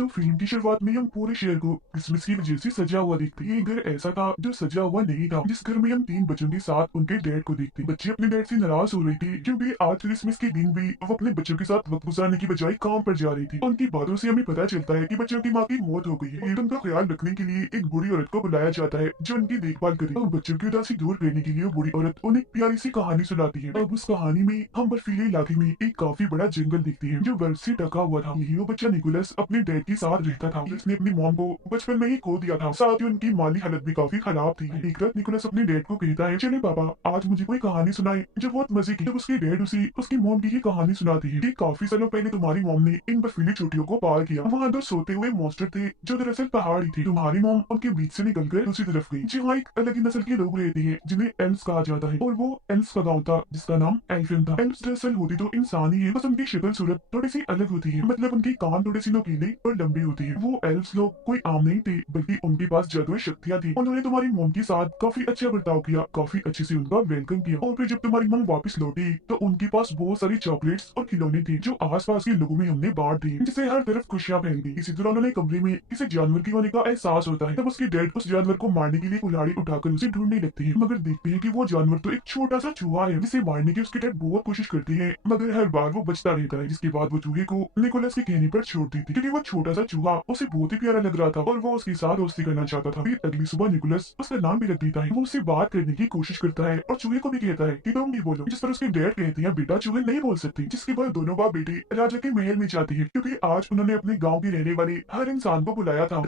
तो फिल्म की शुरुआत में हम पूरे शहर को क्रिसमस की वजह से सजा हुआ देखते हैं। ये घर ऐसा था जो सजा हुआ नहीं था, जिस घर में हम तीन बच्चों के साथ उनके डैड को देखते। बच्चे अपने डैड से नाराज हो रही थी क्योंकि आज क्रिसमस के दिन भी वो अपने बच्चों के साथ वक्त गुजारने की बजाय काम पर जा रही थी। उनकी बातों से हमें पता चलता है कि बच्चों की माँ की मौत हो गई है। उनका ख्याल रखने के लिए एक बूढ़ी औरत को बुलाया जाता है जो उनकी देखभाल करे और बच्चों की उदासी दूर करने के लिए वो बूढ़ी औरत उन्हें एक प्यारी सी कहानी सुनाती है। अब उस कहानी में हम बर्फीले इलाके में एक काफी बड़ा जंगल देखते हैं जो बर्फ से ढका हुआ था। यही वो बच्चा निकोलस अपने डैड के साथ रहता था। उसने अपनी मॉम को बचपन में ही खो दिया था, साथ ही उनकी माली हालत भी काफी खराब थी। एक रात निकोलस अपने डैड को कहता है, चले पापा आज मुझे कोई कहानी सुनाए, जो बहुत मजे की। जब उसके डैड उसे उसकी मॉम की ये कहानी सुनाती है कि काफी सालों पहले तुम्हारी मॉम ने इन बर्फीली चोटियों को पार किया। वहाँ दो सोते हुए मॉन्स्टर थे जो दरअसल पहाड़ ही थे। तुम्हारी मॉम उनके बीच से निकलकर दूसरी तरफ गई जहाँ एक अलग ही नस्ल के लोग रहते हैं जिन्हें एल्व्स कहा जाता है, और वो एल्व्स का गाँव था जिसका नाम एल्फिन था। एल्व्स दरअसल होती तो इंसान ही है, बस उनकी शक्ल सूरत थोड़ी सी अलग होती है, मतलब उनके कान थोड़े से नुकीले और लंबी होती है। वो एल्व्स लोग कोई आम नहीं थे, बल्कि उनके पास जादुई शक्तियां थी। उन्होंने तुम्हारी मॉम के साथ काफी अच्छा बर्ताव किया, काफी अच्छे से उनका वेलकम किया, और फिर जब तुम्हारी मॉम वापस लौटी तो उनके पास बहुत सारी चॉकलेट्स और खिलौने थे जो आसपास के लोगों में हमने बांट दिए, जिससे हर तरफ खुशियां फैल गई। इसी दौरान उन्हें कमरे में किसी जानवर के होने का एहसास होता है। तब उसके डैड उस जानवर को मारने के लिए कुल्हाड़ी उठाकर उसे ढूंढने लगते हैं, मगर देखते हैं कि वो जानवर तो एक छोटा सा चूहा है जिसे मारने की उसके डैड बहुत कोशिश करते हैं, मगर हर बार वो बचता रहता है। जिसके बाद वो चूहे को निकोलस के कहने पर छोड़ देती, क्योंकि वो छोटा सा चूहा उसे बहुत ही प्यारा लग रहा था और वो उसके साथ दोस्ती करना चाहता था। फिर अगली सुबह निकोलस उसका नाम भी रख देता है। वो उससे बात करने की कोशिश करता है और चूहे को भी कहता है कि तुम भी बोलो, जिस पर उसके डैड कहते हैं बेटा चूहे नहीं बोल सकती। जिसके बाद दोनों बाप बेटे राजा के महल में जाती है, क्योंकि आज उन्होंने अपने गाँव के रहने वाले हर इंसान को बुलाया था।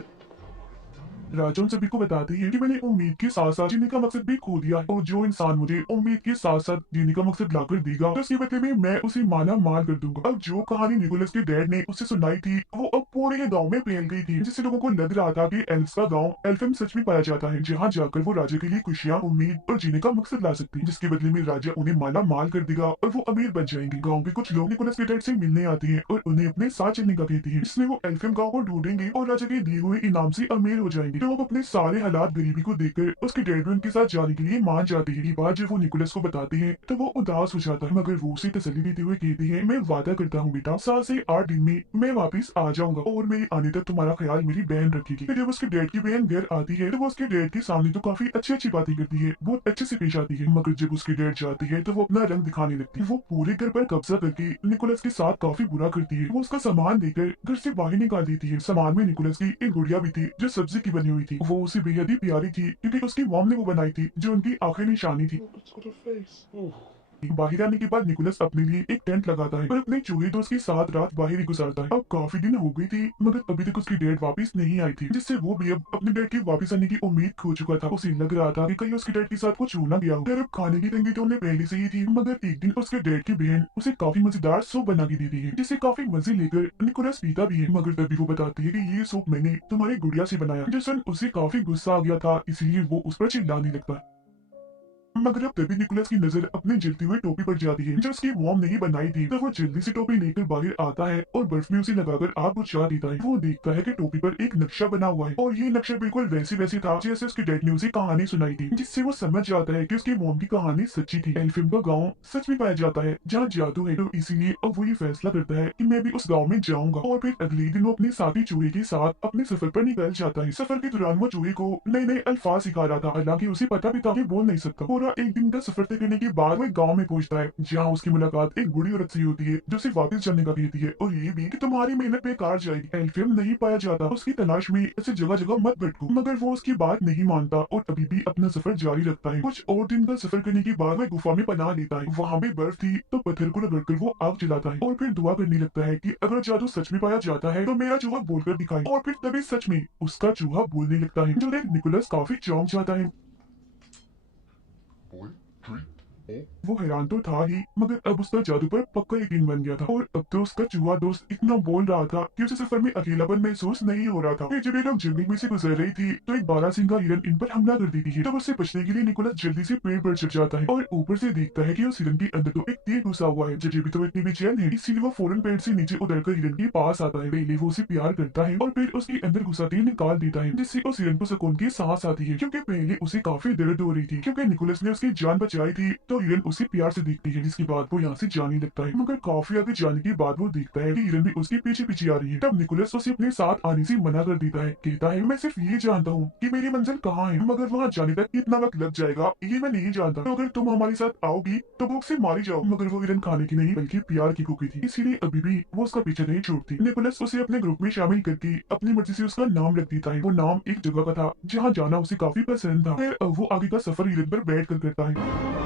राजा उन सभी को बताती है कि मैंने उम्मीद के साथ साथ जीने का मकसद भी खो दिया है, और जो इंसान मुझे उम्मीद के साथ साथ जीने का मकसद लाकर देगा तो उसके बदले में मैं उसे माला माल कर दूंगा। अब जो कहानी निकोलस के डैड ने उसे सुनाई थी वो अब पूरे गांव में फैल गई थी, जिससे लोगों को लग रहा था कि एल्व्स का गांव एल्फिन सच में पाया जाता है, जहां जाकर वो राजा के लिए खुशियां, उम्मीद और जीने का मकसद ला सकती है, जिसके बदले में राजा उन्हें माला माल कर देगा और वो अमीर बन जाएंगे। गाँव के कुछ लोग निकोलस के डैड से मिलने आते हैं और उन्हें अपने साथ चलने का कहते हैं, जिसमें वो एल्फिन गाँव को ढूंढेंगे और राजा के दिए हुए इनाम से अमीर हो जाएंगे। तो वो अपने सारे हालात गरीबी को देखकर उसके डैड उनके साथ जाने के लिए मान जाते हैं। ये बात जब वो निकोलस को बताते हैं तो वो उदास हो जाता है, मगर वो उसे तसल्ली देते हुए कहती है, मैं वादा करता हूँ बेटा 7 से 8 दिन में मैं वापस आ जाऊंगा और मेरे आने तक तुम्हारा ख्याल मेरी बहन रखेगी। फिर जब उसके डैड की बहन घर आती है तो वो उसके डैड के सामने तो काफी अच्छी अच्छी बातें करती है, बहुत अच्छे से पेश आती है, मगर जब उसके डैड जाती है तो वो अपना रंग दिखाने लगती है। वो पूरे घर पर कब्जा करके निकोलस के साथ काफी बुरा करती है। वो उसका सामान देकर घर से बाहर निकाल देती है। सामान में निकोलस की एक गुड़िया भी थी जो सब्जी की बनी हुई थी। वो उसे बेहद ही प्यारी थी क्योंकि उसकी मॉम ने वो बनाई थी, जो उनकी आखिरी निशानी थी। बाहर आने के बाद निकोलस अपने लिए एक टेंट लगाता है और अपने चूहे दोस्त के साथ रात बाहर ही गुजारता है। अब काफी दिन हो गई थी मगर अभी तक उसकी डैड वापस नहीं आई थी, जिससे वो भी अब अपने डैड के वापस आने की उम्मीद खो चुका था। उसे लग रहा था कि कहीं उसके डैड के साथ कुछ हो ना गया हो। अब खाने की तंगी तो उन्हें पहले से ही थी, मगर एक दिन उसके डैड की बहन उसे काफी मजेदार सूप बना के देती है, जिसे काफी मजे लेकर निकोलस पीता भी है, मगर तभी वो बताती है कि ये सूप मैंने तुम्हारी गुड़िया से बनाया। जो सुन उसे काफी गुस्सा आ गया था, इसीलिए वो उस पर चिल्लाने लगता है। मगर अब तभी निकोलस की नजर अपने जलती हुई टोपी पर जाती है जो उसकी मॉम ने ही बनाई थी। तो वो जल्दी से टोपी लेकर बाहर आता है और बर्फ में उसे लगाकर आग बुझा देता है। वो देखता है कि टोपी पर एक नक्शा बना हुआ है और ये नक्शा बिल्कुल वैसे था जैसे उसके डैड ने उसे कहानी सुनाई थी, जिससे वो समझ जाता है कि उसकी मॉम की कहानी सच्ची थी। एल्फिन का गाँव सच में पाया जाता है जहाँ जादू है, तो इसीलिए अब वो ये फैसला करता है कि मैं भी उस गाँव में जाऊंगा। और फिर अगले दिन वो अपने साथी चूहे के साथ अपने सफर पर निकल जाता है। सफर के दौरान वो चूहे को नए नए अल्फाज सिखा रहा था, हालांकि उसे पता भी था कि बोल नहीं सकता। पूरा एक दिन का सफर तय करने के बाद वो एक गाँव में पहुंचता है जहाँ उसकी मुलाकात एक बूढ़ी औरत से होती है जो उसे वापस जाने का कहती है, और ये भी कि तुम्हारी मेहनत बेकार जाएगी, एल्फियम नहीं पाया जाता, उसकी तलाश में ऐसे जगह जगह मत भटको। मगर वो उसकी बात नहीं मानता और अभी भी अपना सफर जारी रखता है। कुछ और दिन का सफर करने के बाद वो गुफा में पनाह लेता है। वहाँ भी बर्फ थी तो पत्थर को रगड़कर वो आग जलाता है और फिर दुआ करने लगता है कि अगर जादू सच में पाया जाता है तो मेरा चूहा बोलकर दिखाए। और फिर तभी सच में उसका चूहा बोलने लगता है, जो देख निकोलस काफी चौंक जाता है। वो हैरान तो था ही, मगर अब उसका जादू पर पक्का यकीन बन गया था, और अब तो उसका चूहा दोस्त इतना बोल रहा था कि उसे सफर में अकेलापन महसूस नहीं हो रहा था। फिर जब ये लोग जंगल में से गुजर रही थी तो एक बारहसिंगा हिरन इन पर हमला कर देती है। तब उससे बचने के लिए निकोलस जल्दी से पेड़ पर चढ़ जाता है और ऊपर से देखता है कि उस हिरन के अंदर तो एक तीर घुसा हुआ है। जब भी तो इतनी बेचैन है, इसीलिए वो फौरन पेड़ से नीचे उतरकर हिरन के पास आता है। पहले वो उसे प्यार करता है और फिर उसके अंदर घुसा तीर निकाल देता है, जिससे उस हिरन को सुकून की सांस आती है, क्योंकि पहले उसे काफी दर्द हो रही थी क्योंकि निकोलस ने उसकी जान बचाई थी। तो हिरन उसे प्यार से देखती है, जिसके बाद वो यहाँ से जाने लगता है। मगर काफी आगे जाने के बाद वो देखता है कि हिरन भी उसके पीछे पीछे आ रही है। तब निकोलस उसे अपने साथ आने से मना कर देता है, कहता है मैं सिर्फ ये जानता हूँ कि मेरी मंजिल कहाँ है, मगर वहाँ जाने तक कितना वक्त लग जाएगा ये मैं नहीं जानता, तो अगर तुम हमारे साथ आओगी तो भूख से मारी जाओ। मगर वो हिरन खाने की नहीं बल्कि प्यार की भूखी थी, इसीलिए अभी भी वो उसका पीछे नहीं छोड़ती। निकोलस उसे अपने ग्रुप में शामिल करके अपनी मर्जी से उसका नाम रख देता है। वो नाम एक जगह का था जहाँ जाना उसे काफी पसंद था। फिर वो आगे का सफर हिरन पर बैठ कर करता है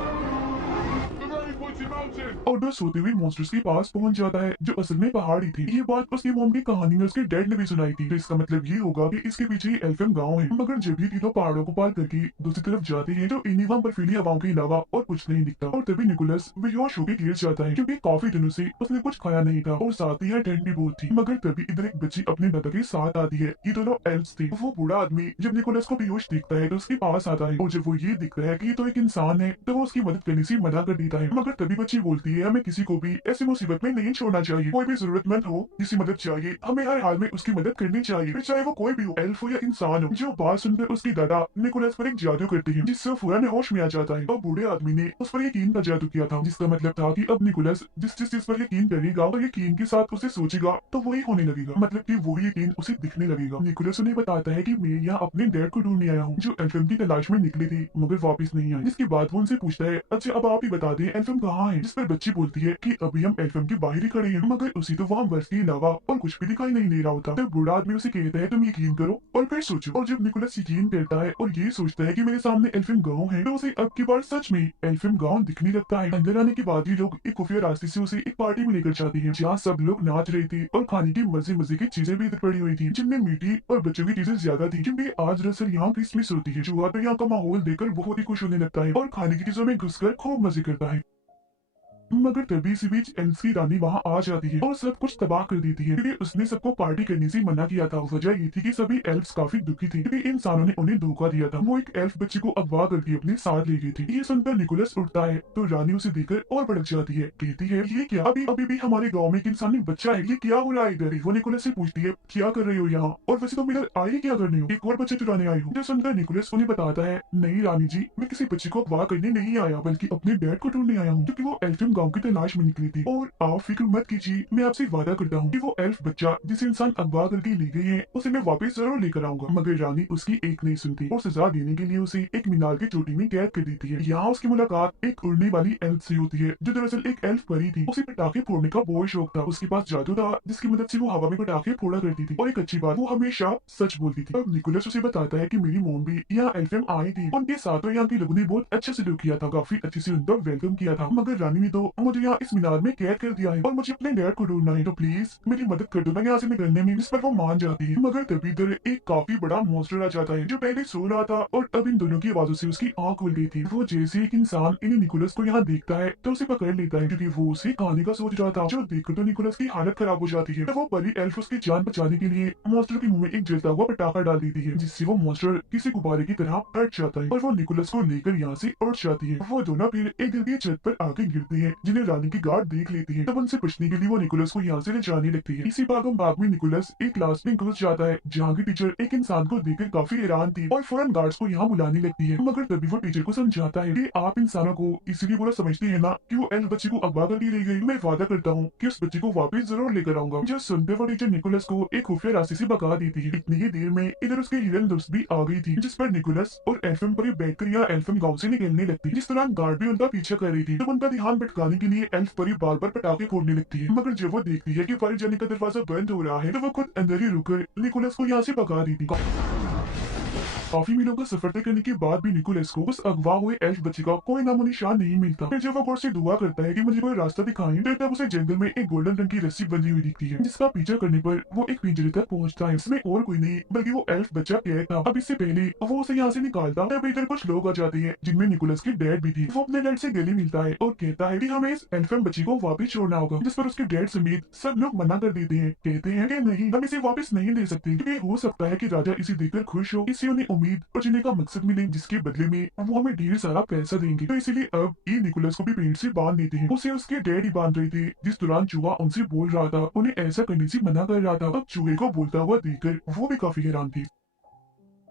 और वो सोते हुए मॉन्स्टर्स के पास पहुंच जाता है, जो असल में पहाड़ी थी। ये बात उसकी मॉम की कहानी में उसके डैड ने भी सुनाई थी, तो इसका मतलब ये होगा कि इसके पीछे ही एल्फम गांव है। मगर जब भी तीनों पहाड़ों को पार करके दूसरी तरफ जाते हैं तो इन्हीं वहाँ बर्फीली हवाओं के अलावा और कुछ नहीं दिखता। और तभी निकोलस बेहोश होकर गिर जाता है, क्योंकि काफी दिनों से उसने कुछ खाया नहीं था और साथ ही ठंड भी बहुत थी। मगर तभी इधर एक बच्ची अपने दादा के साथ आती है। ये दोनों एल्फ्स थे। वो बूढ़ा आदमी जब निकोलस को बेहोश देखता है तो उसके पास आता है, और जब वो ये दिखता है कि ये तो एक इंसान है तो वो उसकी मदद करने से मना कर देता है। मगर तभी बच्ची बोलती है हमें किसी को भी ऐसी मुसीबत में नहीं छोड़ना चाहिए। कोई भी जरूरतमंद हो, किसी मदद चाहिए, हमें हर हाल में उसकी मदद करनी चाहिए, फिर चाहे वो कोई भी हो, एल्फ हो या इंसान हो। जो बात सुनकर उसकी दादा निकोलस पर एक जादू करती है, जिससे फौरन होश में आ जाता है। और बूढ़े आदमी ने उस पर यकीन का जादू किया था, जिसका मतलब था कि अब निकोलस जिस जिस चीज पर यकीन करेगा और यकीन के साथ उसे सोचेगा तो वही होने लगेगा, मतलब कि वही यकीन उसे दिखने लगेगा। निकोलस उन्हें बताता है कि मैं यहाँ अपने डैड को ढूंढने आया हूँ, जो एल्फम की तलाश में निकले थे मगर वापस नहीं आए। इसके बाद वो उनसे पूछता है अच्छा अब आप ही बता दें एल्फम कहाँ है। जिस पर बच्ची बोलती है कि अभी हम एल्फम के बाहर ही खड़े हैं, मगर उसी तो वहाँ बर्फ के अलावा और कुछ भी दिखाई नहीं दे रहा होता। तब बूढ़ा आदमी उसे कहता है तुम यकीन करो और फिर सोचो। और जब निकोलस यकीन करता है और ये सोचता है कि मेरे सामने एल्फिम गांव है, तो उसे अब की बार सच में एल्फिम गांव दिखने लगता है। अंदर आने के बाद ये लोग एक खुफिया रास्ते से उसे एक पार्टी में लेकर जाते हैं, जहाँ सब लोग नाच रहे थे और खाने की मजे मजे की चीजें भी इधर पड़ी हुई थी, जिनमें मीठी और बच्चों की चीजें ज्यादा थी, क्योंकि आज दरअसल यहाँ क्रिसमस होती है। चूहा तो यहाँ का माहौल देखकर बहुत ही खुश होने लगता है और खाने की चीजों में घुसकर खूब मजे करता है। मगर तभी इसी बीच एल्फ्स की रानी वहाँ आ जाती है और सब कुछ तबाह कर देती है, क्योंकि उसने सबको पार्टी करने से मना किया था। वजह ये थी कि सभी एल्फ्स काफी दुखी थे, क्योंकि इंसानों ने उन्हें धोखा दिया था। वो एक एल्फ बच्ची को अगवा करके अपने साथ ले गई थी। ये सुनकर निकोलस उठता है तो रानी उसे देखकर और भड़क जाती है, कहती है ये क्या, अभी अभी भी हमारे गाँव में एक इंसानी बच्चा है, ये क्या हो रहा है इधर। वो निकोलस से पूछती है क्या कर रही हो यहाँ, और वैसे तुम इधर आई क्या करने हो, एक और बच्चे चुराने आई हो। जो सुनकर निकोलस उन्हें बताता है नहीं रानी जी, मैं किसी बच्चे को अगवा करने नहीं आया, बल्कि अपने डैड को ढूंढने आया हूँ, क्योंकि वो एल्फिम गाँव की तलाश में निकली थी। और आप फिक्र मत कीजिए, मैं आपसे वादा करता हूँ कि वो एल्फ बच्चा जिसे इंसान अगवा करके ले गए हैं उसे मैं वापस जरूर लेकर आऊंगा। मगर रानी उसकी एक नहीं सुनती और सजा देने के लिए उसे एक मीनार की चोटी में कैद कर देती है। यहाँ उसकी मुलाकात एक उड़ने वाली एल्फ से होती है, जो दरअसल एक एल्फ परी थी। उसे पटाखे फोड़ने का बहुत शौक था, उसके पास जादू था जिसकी मदद से वो हवा में पटाखे फोड़ा करती थी, और एक अच्छी बात वो हमेशा सच बोलती थी। अब निकोलस उसे बताता है कि मेरी मोम भी यहाँ एल्फियम आई थी, उनके साथ तो यहाँ के लोगों ने बहुत अच्छे से डुक किया था, काफी अच्छे से उनका वेलकम किया था। मगर रानी ने तो मुझे यहाँ इस मीनार में कैद कर दिया है और मुझे अपने डैड को ढूंढना है, तो प्लीज मेरी मदद कर दो ना यहाँ से निकलने में। इस पर वो मान जाती है। मगर तभी इधर एक काफी बड़ा मॉन्स्टर आ जाता है, जो पहले सो रहा था और अब इन दोनों की आवाजों से उसकी आंख खुल गई थी। वो जैसे एक इंसान इन निकोलस को यहाँ देखता है तो उसे पकड़ लेता है, क्योंकि वो उसे खाने का सोच रहा था, जो देखकर तो निकोलस की हालत खराब हो जाती है। तो वो परी एल्फ उसकी जान बचाने के लिए मॉन्स्टर के मुंह में एक जलता हुआ पटाखा डाल देती है, जिससे वो मॉन्स्टर किसी गुब्बारे की तरह हट जाता है और वो निकोलस को लेकर यहाँ से उड़ जाती है। वो दोनों फिर एक घर की छत पर आके गिरते हैं, जिन्हें रानी की गार्ड देख लेती है। तब उनसे बचने के लिए वो निकोलस को यहाँ से ले जाने लगती है। इसी भागम भाग में निकोलस एक क्लास में घुस जाता है, जहाँ की टीचर एक इंसान को देखकर काफी हैरान थी और फौरन गार्ड्स को यहाँ बुलाने लगती है। मगर तभी वो टीचर को समझाता है कि आप इंसानों को इसीलिए बुरा समझते हैं ना कि वो एल्फ बच्चे को अगवा करके ले गई। मैं वादा करता हूँ कि उस बच्चे को वापस जरूर लेकर आऊंगा। जो सुनते वो टीचर निकोलस को एक खुफिया रास्ते से भगा देती है। इतनी ही देर में इधर उसके हिरन दोस्त भी आ गई थी, जिस पर निकोलस और एल्फम पर बैठकर यहाँ एल्फम गाँव से निकलने लगती। जिस दौरान गार्ड भी उनका पीछा कर रही थी, तब उनका ध्यान भटकाने के लिए एल्फ परी बार बार पटाखे फोड़ने लगती है। मगर जब वो देखती है कि बाहर जाने का दरवाजा बंद हो रहा है, तो वो खुद अंदर ही रुककर निकोलस को यहाँ से भगा देती। काफी मीलों का सफर तय करने के बाद भी निकोलस को उस अगवा हुए एल्फ बच्चे का कोई नामो निशान नहीं मिलता। फिर जब वो गॉड से दुआ करता है कि मुझे कोई रास्ता दिखाएं, तो तब उसे जंगल में एक गोल्डन रंग की रस्सी बंधी हुई दिखती है, जिसका पीछा करने पर वो एक पिंजरे तक पहुंचता है। इसमें और कोई नहीं बल्कि वो एल्फ बच्चा कैद था। अब इससे पहले वो उसे यहाँ से निकालता, तब इधर कुछ लोग आ जाते हैं, जिनमें निकोलस की डैड भी थी। वो अपने डैड से गले मिलता है और कहता है कि हमें इस एल्फम बच्ची को वापस छोड़ना होगा, जिस पर उसके डैड समेत सब लोग मना कर देते हैं। कहते हैं कि नहीं, हम इसे वापस नहीं दे सकते, क्योंकि हो सकता है कि राजा इसे देखकर खुश हो, इससे उन्हें उम्मीद और जीने का मकसद मिले, जिसके बदले में वो हमें ढेर सारा पैसा देंगे। तो इसीलिए अब ये निकोलस को भी पेड़ से बांध देते हैं। उसे उसके डैड ही बांध रहे थे, जिस दौरान चूहा उनसे बोल रहा था, उन्हें ऐसा करने से मना कर रहा था। अब चूहे को बोलता हुआ देखकर वो भी काफी हैरान थी।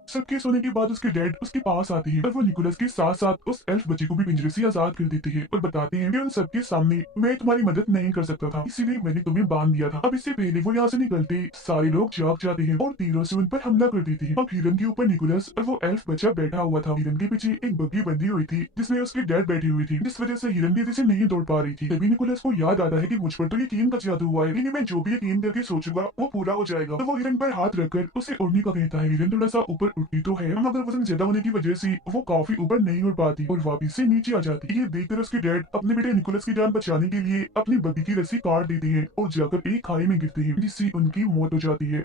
सबके सोने के बाद उसके डैड उसके पास आती है और वो निकोलस के साथ साथ उस एल्फ बच्चे को भी पिंजरे से आजाद कर देती है और बताते हैं कि उन सबके सामने मैं तुम्हारी मदद नहीं कर सकता था, इसीलिए मैंने तुम्हें बांध दिया था। अब इससे पहले वो यहाँ से निकलते सारे लोग जाग जाते हैं और तीरों से उन पर हमला कर देते हैं। अब हिरन के ऊपर निकोलस और वो एल्फ बच्चा बैठा हुआ था। हिरन के पीछे एक बग्गी बंधी हुई थी जिसमें उसके डैड बैठी हुई थी, जिस वजह से हिरन तेजी से नहीं दौड़ पा रही थी। तभी निकोलस को याद आता है कि मुझ पर तो यकीन का जादू हुआ है, यानी मैं जो भी यकीन करके सोचूंगा वो पूरा हो जाएगा। तो वो हिरन पर हाथ रखकर उसे उड़ने का कहता है। हिरन थोड़ा सा ऊपर उड़ती तो है मगर वजन ज्यादा होने की वजह से वो काफी ऊपर नहीं उड़ पाती और वापिस से नीचे आ जाती। ये देखकर उसके डैड अपने बेटे निकोलस की जान बचाने के लिए अपनी बग्गी की रस्सी काट देती है और जाकर एक खाई में गिरती है जिससे उनकी मौत हो जाती है,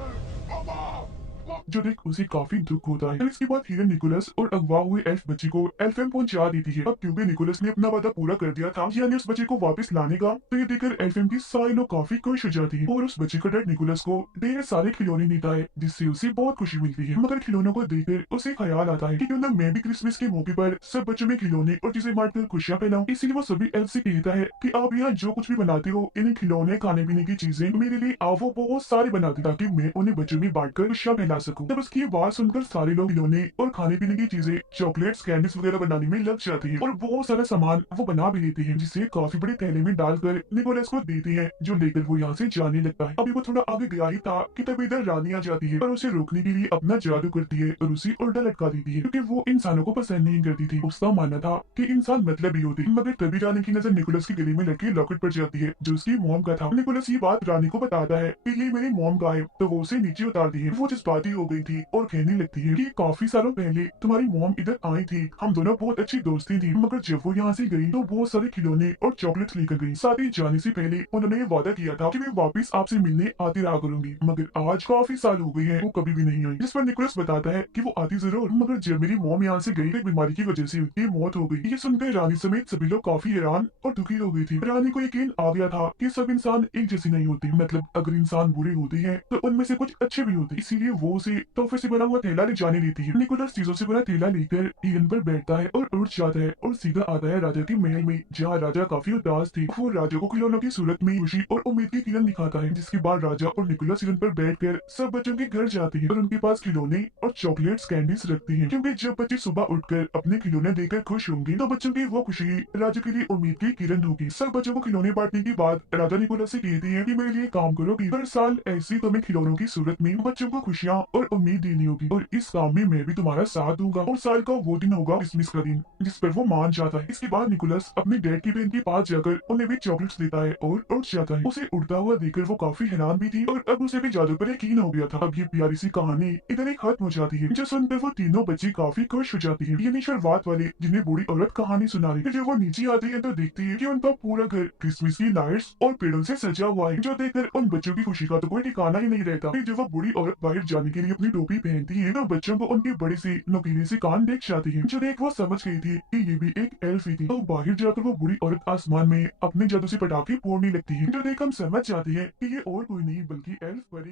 जो देख उसे काफी दुख होता है। फिर इसके बाद हिरन निकोलस और अगवा हुए एल्फ बच्चे को एल्फेम पहुंचा देती है। अब क्योंकि निकोलस ने अपना वादा पूरा कर दिया था यानी उस बच्चे को वापस लाने का, तो ये देखकर एल्फेम की सारे लोग काफी खुश हो जाती है और उस बच्चे का डैड निकोलस को ढेर सारे खिलौने देता है जिससे उसे बहुत खुशी मिलती है। मगर खिलौनों को देखकर उसे ख्याल आता है कि क्यों ना मैं भी क्रिसमस के मौके पर सब बच्चों में खिलौने और चीजें बांटकर खुशियां फैलाऊं। इसीलिए वो सभी एल्फ से कहता है कि आप यहाँ जो कुछ भी बनाते हो इन्हें खिलौने खाने पीने की चीजें मेरे लिए आप वो बहुत सारे बना दे ताकि मैं उन्हें बच्चों में बांटकर खुशियां फैला सकूं। तब उसकी बात सुनकर सारे लोग खिलौने और खाने पीने की चीजें चॉकलेट्स कैंडीज वगैरह बनाने में लग जाती है और बहुत सारा सामान वो बना भी लेती है जिसे काफी बड़े थैले में डालकर निकोलस को देती है, जो लेकर वो यहाँ से जाने लगता है। अभी वो थोड़ा आगे गया ही था कि तब इधर रानी आ जाती है और उसे रोकने के लिए अपना जादू करती है और उसे उल्टा लटका देती है क्योंकि वो इंसानों को पसंद नहीं करती थी। उसका मानना था कि इंसान मतलब ही होती, मगर तभी रानी की नजर निकोलस के गले में लटके लॉकेट पर जाती है जो उसकी मॉम का था। निकोलस ये बात रानी को बताता है कि ये मेरी मॉम का है, तो वो उसे नीचे उतारती है। वो जज्बाती हो गई थी और कहने लगती है कि काफी सालों पहले तुम्हारी मॉम इधर आई थी, हम दोनों बहुत अच्छी दोस्ती थी, मगर जब वो यहाँ से गई तो बहुत सारे खिलौने और चॉकलेट्स लेकर गई। साथ ही जाने से पहले उन्होंने ये वादा किया था कि मैं वापस आपसे मिलने आती रहा करूंगी, मगर आज काफी साल हो गए हैं वो कभी भी नहीं आई। जिस पर निकोलस बताता है कि वो आती जरूर, मगर जब मेरी मॉम यहाँ से गई तो बीमारी की वजह से उनकी मौत हो गई। ये सुनकर रानी समेत सभी लोग काफी हैरान और दुखी हो गई थी। रानी को यकीन आ गया था कि सब इंसान एक जैसे नहीं होते, मतलब अगर इंसान बुरे होते हैं तो उनमें से कुछ अच्छे भी होते, इसीलिए वो उसे तोहफे से बना हुआ थैला ले जाने देती है। निकोलस चीजों से बना थैला लेकर हिरन पर बैठता है और उड़ जाता है और सीधा आता है राजा के महल में, जहाँ राजा काफी उदास थे। वो राजा को खिलौनों की सूरत में खुशी और उम्मीद की किरण दिखाता है, जिसके बाद राजा और निकोलस हिरन पर बैठकर सब बच्चों के घर जाते हैं और उनके पास खिलौने और चॉकलेट्स कैंडीज रखते हैं, क्योंकि जब बच्चे सुबह उठकर अपने खिलौने देखकर खुश होंगे तो बच्चों की वो खुशी राजा के लिए उम्मीद की किरण होगी। सब बच्चों को खिलौने बांटने के बाद राजा निकोलस से कहती है कि मेरे लिए काम करोगी, हर साल ऐसी तुम्हें खिलौनों की सूरत में बच्चों को खुशियाँ और उम्मीद देनी होगी और इस काम में मैं भी तुम्हारा साथ दूंगा। और साल का वो दिन होगा क्रिसमस का दिन, जिस पर वो मान जाता है। इसके बाद निकोलस अपने डैड की बहन के पास जाकर उन्हें भी चॉकलेट्स देता है और उड़ जाता है। उसे उड़ता हुआ देखकर वो काफी हैरान भी थी और अब उसे भी जादू पर यकीन हो गया था। अब ये प्यारी सी कहानी इधर ही खत्म हो जाती है, जो सुनकर वो तीनों बच्चे काफी खुश हो जाती है। ये शुरुआत वाले जिन्हें बूढ़ी औरत कहानी सुना रही है। जब वो नीचे आती है तो देखती है कि उनका पूरा घर क्रिसमस की लाइट्स और पेड़ों से सजा हुआ है, जो देखकर उन बच्चों की खुशी का तो कोई ठिकाना ही नहीं रहता। फिर जब वो बूढ़ी औरत बाहर जाने के लिए अपनी टोपी पहनती है तो बच्चों को उनके बड़े से नुकीले से कान देख जाती है, जो देख वो समझ गई थी कि ये भी एक एल्फ ही थी। तो बाहर जाकर वो बूढ़ी औरत आसमान में अपने जादू से पटाखे फोड़ने लगती है, जो देख हम समझ जाते हैं कि ये और कोई नहीं बल्कि एल्फ परी